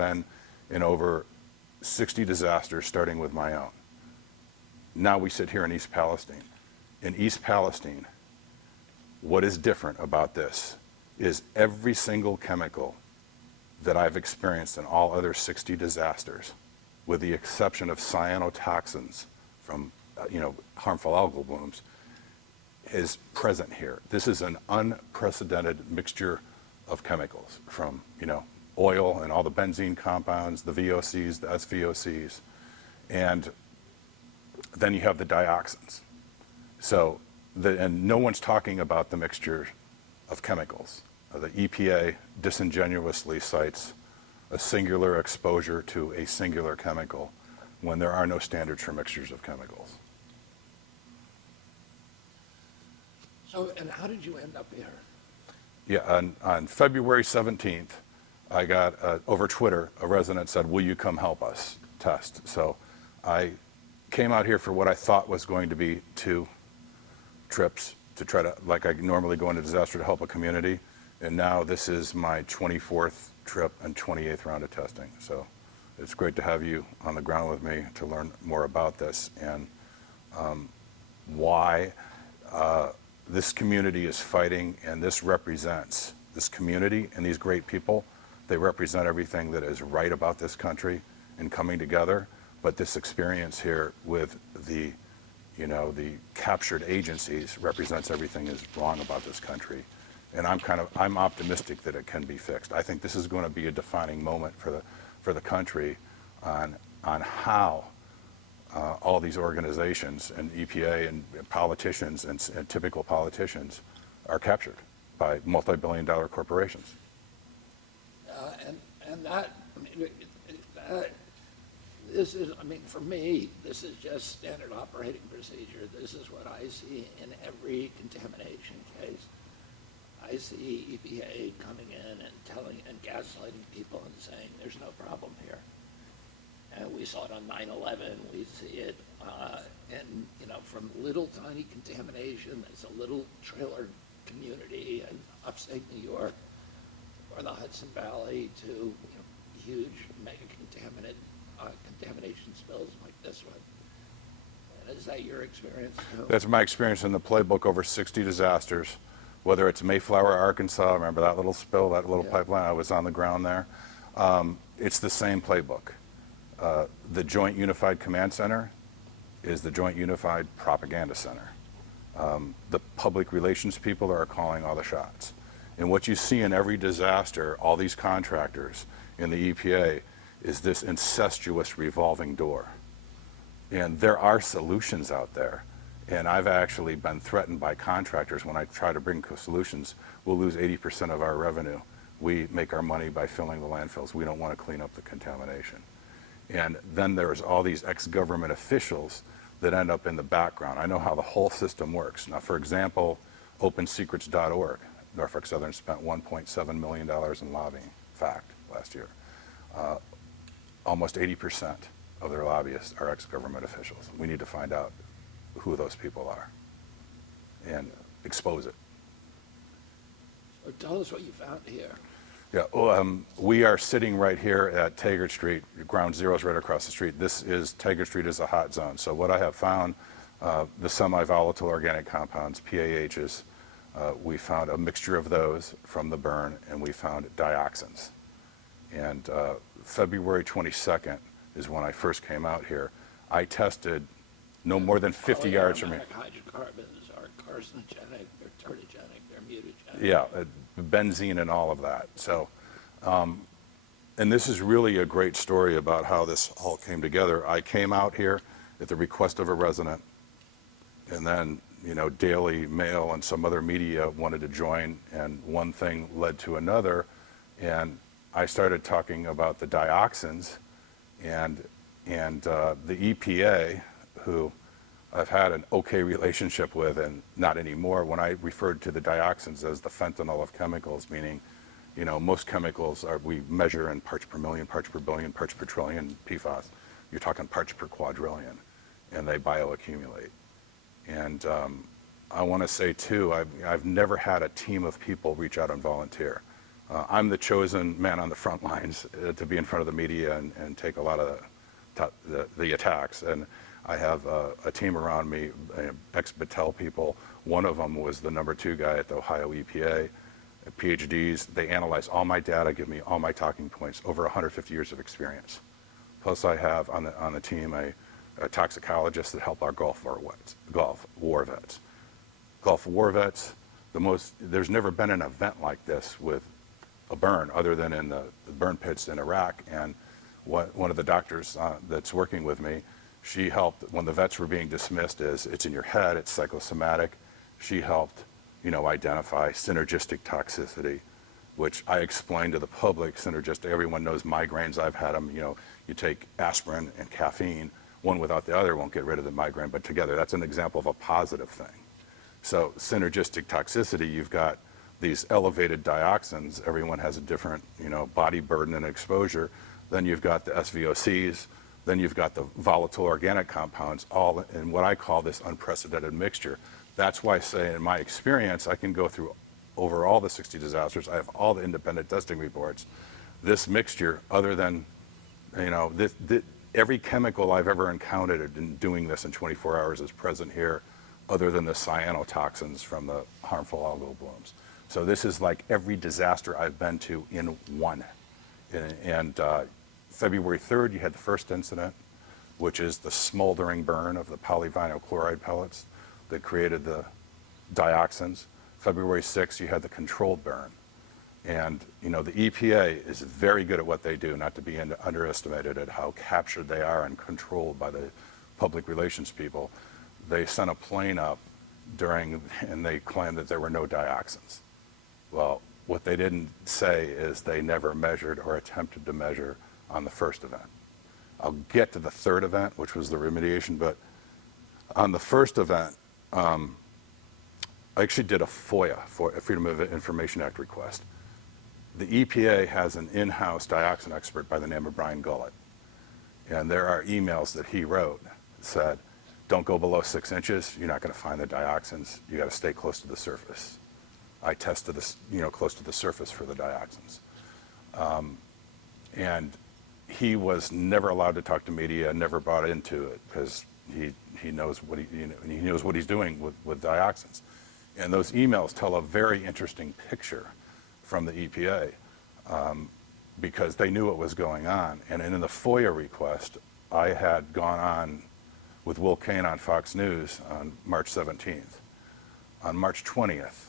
been in over 60 disasters, starting with my own. Now we sit here in East Palestine. In East Palestine, what is different about this is every single chemical that I've experienced in all other 60 disasters, with the exception of cyanotoxins from harmful algal blooms, is present here. This is an unprecedented mixture of chemicals from oil and all the benzene compounds, the VOCs, the SVOCs, and then you have the dioxins. So, and no one's talking about the mixture of chemicals. The EPA disingenuously cites a singular exposure to a singular chemical when there are no standards for mixtures of chemicals. So, and how did you end up here? Yeah, on February 17th, I got, over Twitter, a resident said, will you come help us test? So I came out here for what I thought was going to be 2 trips to try to, like I normally go into disaster to help a community. And now this is my 24th trip and 28th round of testing. So it's great to have you on the ground with me to learn more about this and why this community is fighting, and this represents this community and these great people. They represent everything that is right about this country and coming together. But this experience here with the captured agencies represents everything is wrong about this country. And I'm optimistic that it can be fixed. I think this is going to be a defining moment for the country on how all these organizations and EPA and politicians and typical politicians are captured by multi-billion-dollar corporations. And that, this is, for me, this is just standard operating procedure. This is what I see in every contamination case. I see EPA coming in and gaslighting people and saying there's no problem here. And we saw it on 9/11. We see it, from little tiny contamination that's a little trailer community in upstate New York or the Hudson Valley to huge mega contamination spills like this one. And is that your experience too? That's my experience in the playbook over 60 disasters, whether it's Mayflower, Arkansas, remember that little spill, that little pipeline, I was on the ground there. It's the same playbook. The Joint Unified Command Center is the Joint Unified Propaganda Center. The public relations people are calling all the shots. And what you see in every disaster, all these contractors in the EPA, is this incestuous revolving door. And there are solutions out there. And I've actually been threatened by contractors when I try to bring solutions. We'll lose 80% of our revenue. We make our money by filling the landfills. We don't want to clean up the contamination. And then there's all these ex-government officials that end up in the background. I know how the whole system works. Now, for example, OpenSecrets.org. Norfolk Southern spent $1.7 million in lobbying, fact, last year. Almost 80% of their lobbyists are ex-government officials. We need to find out who those people are and expose it. So tell us what you found here. Yeah, we are sitting right here at Taggart Street. Ground zero is right across the street. Taggart Street is a hot zone. So what I have found, the semi-volatile organic compounds, PAHs, we found a mixture of those from the burn, and we found dioxins. And February 22nd is when I first came out here. I tested no more than 50 yards from here. Hydrocarbons are carcinogenic, they're teratogenic, they're mutagenic. Yeah, benzene and all of that. So, and this is really a great story about how this all came together. I came out here at the request of a resident, and then, Daily Mail and some other media wanted to join, and one thing led to another, and I started talking about the dioxins, and the EPA, who I've had an okay relationship with, and not anymore, when I referred to the dioxins as the fentanyl of chemicals, meaning, most chemicals we measure in parts per million, parts per billion, parts per trillion, PFAS. You're talking parts per quadrillion, and they bioaccumulate. And I want to say too, I've never had a team of people reach out and volunteer. I'm the chosen man on the front lines to be in front of the media and take a lot of the attacks. And I have a team around me, ex-Battelle people. One of them was the #2 guy at the Ohio EPA, PhDs. They analyze all my data, give me all my talking points, over 150 years of experience. Plus I have on the team a toxicologist that help our Gulf War vets. Gulf War vets, there's never been an event like this with a burn other than in the burn pits in Iraq. And one of the doctors that's working with me, she helped when the vets were being dismissed as it's in your head, it's psychosomatic. She helped, identify synergistic toxicity, which I explained to the public. Synergistic, everyone knows migraines. I've had them. You take aspirin and caffeine. One without the other won't get rid of the migraine, but together, that's an example of a positive thing. So synergistic toxicity, you've got these elevated dioxins. Everyone has a different, body burden and exposure. Then you've got the SVOCs. Then you've got the volatile organic compounds, all in what I call this unprecedented mixture. That's why I say, in my experience, I can go through over all the 60 disasters. I have all the independent testing reports. This mixture, other than, every chemical I've ever encountered in doing this in 24 hours is present here, other than the cyanotoxins from the harmful algal blooms. So this is like every disaster I've been to in one. And February 3rd, you had the first incident, which is the smoldering burn of the polyvinyl chloride pellets that created the dioxins. February 6th, you had the controlled burn. And, the EPA is very good at what they do, not to be underestimated at how captured they are and controlled by the public relations people. They sent a plane up and they claimed that there were no dioxins. Well, what they didn't say is they never measured or attempted to measure on the first event. I'll get to the third event, which was the remediation, but on the first event, I actually did a FOIA, a Freedom of Information Act request. The EPA has an in-house dioxin expert by the name of Brian Gullett. And there are emails that he wrote that said, don't go below 6 inches, you're not gonna find the dioxins, you gotta stay close to the surface. I tested this, close to the surface for the dioxins. And he was never allowed to talk to media, never bought into it, because he knows what he knows what he's doing with dioxins. And those emails tell a very interesting picture from the EPA, because they knew what was going on. And in the FOIA request, I had gone on with Will Kane on Fox News on March 17th. On March 20th,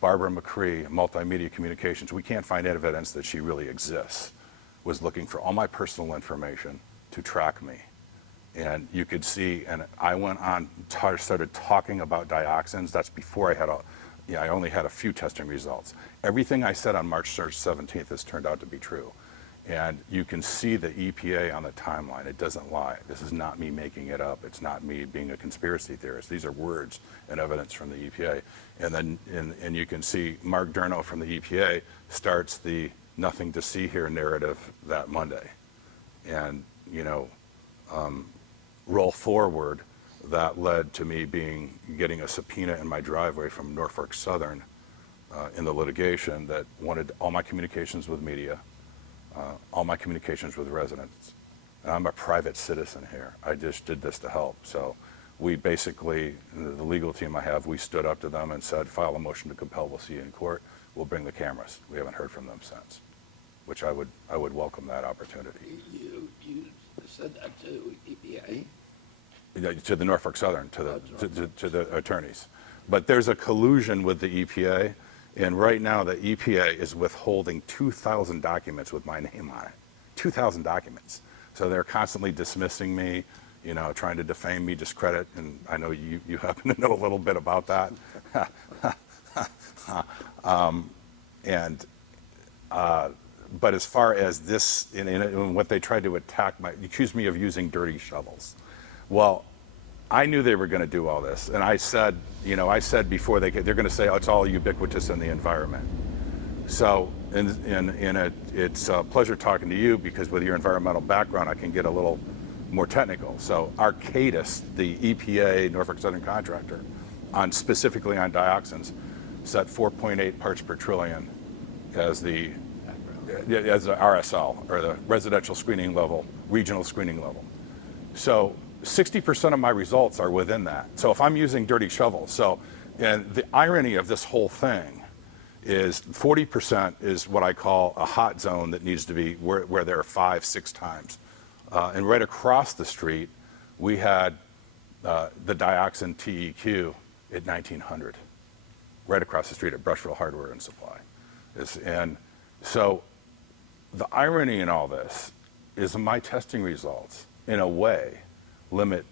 Barbara McCree, Multimedia Communications, we can't find evidence that she really exists, was looking for all my personal information to track me. And you could see, and I went on, started talking about dioxins. That's before I only had a few testing results. Everything I said on March 17th has turned out to be true. And you can see the EPA on the timeline. It doesn't lie. This is not me making it up. It's not me being a conspiracy theorist. These are words and evidence from the EPA. And then and you can see Mark Durno from the EPA starts the nothing to see here narrative that Monday. And, roll forward, that led to me getting a subpoena in my driveway from Norfolk Southern in the litigation that wanted all my communications with media, all my communications with residents. And I'm a private citizen here. I just did this to help. So we basically, the legal team I have, we stood up to them and said, file a motion to compel, we'll see you in court, we'll bring the cameras. We haven't heard from them since, which I would welcome that opportunity. You said that to EPA? To the Norfolk Southern, to the attorneys. But there's a collusion with the EPA, and right now the EPA is withholding 2,000 documents with my name on it. 2,000 documents. So they're constantly dismissing me, trying to defame me, discredit, and I know you happen to know a little bit about that. But as far as this, and what they tried to accuse me of using dirty shovels. Well, I knew they were going to do all this, and I said before they're going to say, oh, it's all ubiquitous in the environment. So, it's a pleasure talking to you, because with your environmental background, I can get a little more technical. So, Arcadis, the EPA Norfolk Southern contractor, specifically on dioxins, set 4.8 parts per trillion as the Background. as the RSL, or the residential screening level, regional screening level. So 60% of my results are within that. So if I'm using dirty shovels, and the irony of this whole thing is 40% is what I call a hot zone that needs to be where there are 5-6 times. And right across the street, we had the dioxin TEQ at 1900, right across the street at Brushville Hardware and Supply. And so the irony in all this is my testing results, in a way, limit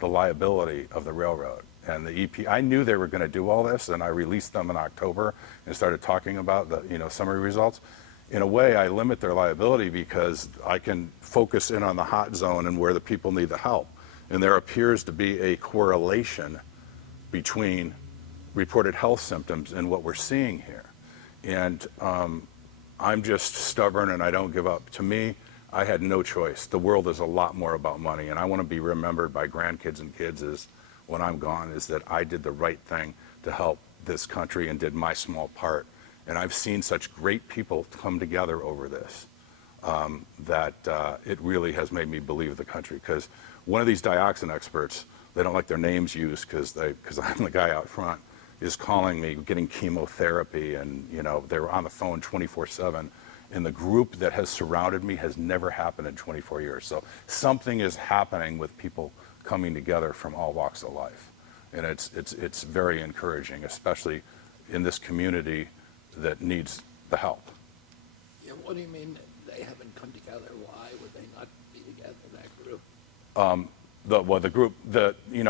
the liability of the railroad. And the EPA, I knew they were going to do all this, and I released them in October and started talking about the summary results. In a way, I limit their liability because I can focus in on the hot zone and where the people need the help. And there appears to be a correlation between reported health symptoms and what we're seeing here. And I'm just stubborn and I don't give up. To me, I had no choice. The world is a lot more about money, and I want to be remembered by grandkids and kids as when I'm gone is that I did the right thing to help this country and did my small part. And I've seen such great people come together over this that it really has made me believe the country. Because one of these dioxin experts, they don't like their names used because I'm the guy out front, is calling me, getting chemotherapy, and they're on the phone 24/7. And the group that has surrounded me has never happened in 24 years. So something is happening with people coming together from all walks of life. And it's very encouraging, especially in this community that needs the help. Yeah, what do you mean they haven't come together? Why would they not be together, that group? The group,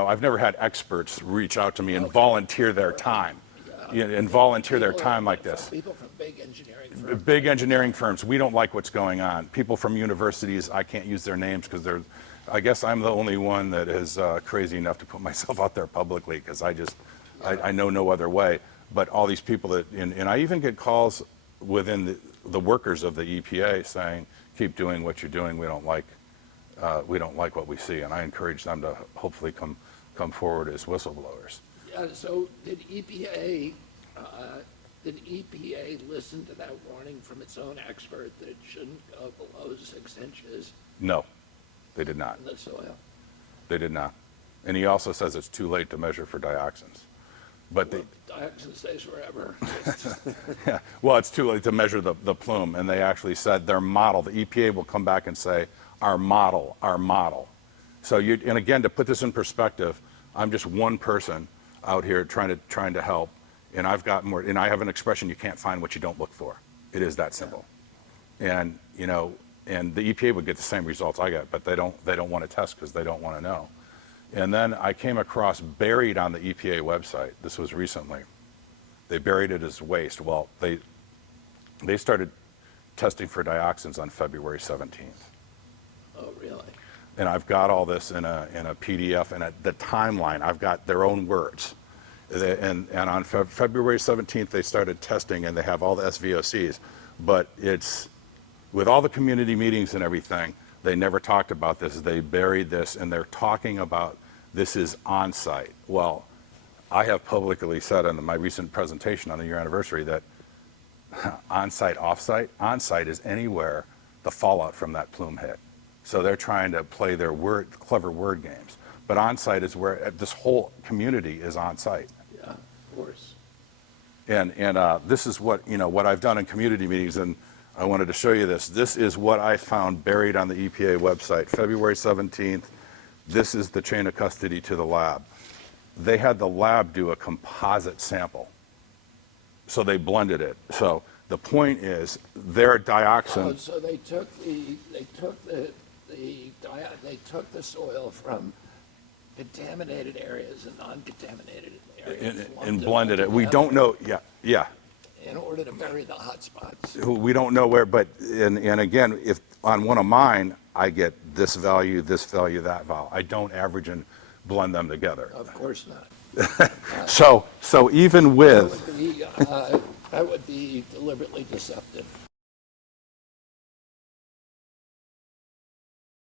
I've never had experts reach out to me and volunteer their time. And volunteer their time like this. People from big engineering firms. Big engineering firms, we don't like what's going on. People from universities, I can't use their names because I guess I'm the only one that is crazy enough to put myself out there publicly because I know no other way. But all these people and I even get calls within the workers of the EPA saying, keep doing what you're doing. We don't like what we see. And I encourage them to hopefully come forward as whistleblowers. Yeah, so did EPA listen to that warning from its own expert that it shouldn't go below 6 inches No, they did not. in the soil? They did not. And he also says it's too late to measure for dioxins. But Well, dioxin stays forever. yeah, well, it's too late to measure the plume. And they actually said their model, the EPA will come back and say, our model. So and again, to put this in perspective, I'm just one person out here trying to help, and I've got more. And I have an expression: you can't find what you don't look for. It is that simple. And and the EPA would get the same results I get, but they don't want to test because they don't want to know. And then I came across buried on the EPA website. This was recently. They buried it as waste. Well, they started testing for dioxins on February 17th. Oh, really? And I've got all this in a PDF, and the timeline, I've got their own words. And on February 17th, they started testing, and they have all the SVOCs. But it's, with all the community meetings and everything, they never talked about this. They buried this, and they're talking about this is on-site. Well, I have publicly said in my recent presentation on the year anniversary that on-site, off-site, on-site is anywhere the fallout from that plume hit. So they're trying to play their clever word games. But on-site is where this whole community is on-site. Yeah, of course. And this is what I've done in community meetings, and I wanted to show you this. This is what I found buried on the EPA website, February 17th. This is the chain of custody to the lab. They had the lab do a composite sample. So they blended it. So the point is, their dioxin. Oh, so they took the soil from contaminated areas and non-contaminated areas And blended it. We don't know. Yeah. in order to bury the hot spots. We don't know where, but and again, if on one of mine I get this value, that value, I don't average and blend them together. Of course not. So even with That would be deliberately deceptive.